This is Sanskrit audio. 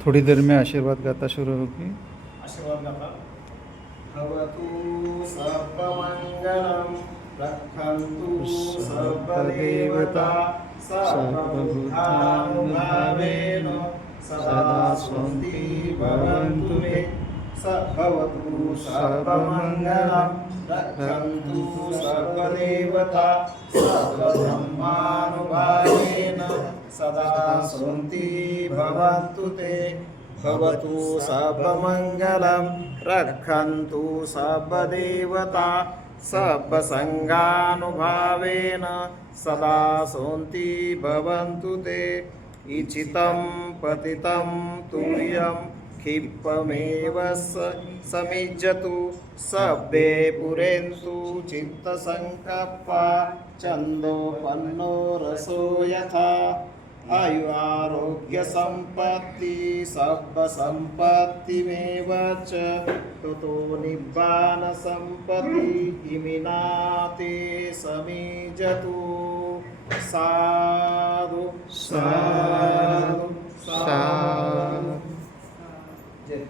थोड़ी देर में आशीर्वाद गाता शुरू होगी। सर्वदेवता सर्वभूतानुभावेन रक्षन्तु सर्वदेवता सर्वब्रह्मानुभावेन। सदा सन्ति भवन्तु ते। भवतु सर्वमङ्गलं रक्षन्तु सर्वदेवता। सर्वसङ्गानुभावेन सदा सन्ति भवन्तु ते। इचितं पतितं तुर्यं क्षिप्पमेव स समिज्जतु सभ्ये पुरेन्तु चित्तसङ्कप्पा छन्दोपन्नो रसो यथा आयुरारोग्यसम्पत्ति सर्वसम्पत्तिमेव च ततो निब्बानसम्पत्ति इमि नाते समीजतु साधु साधु साधु जय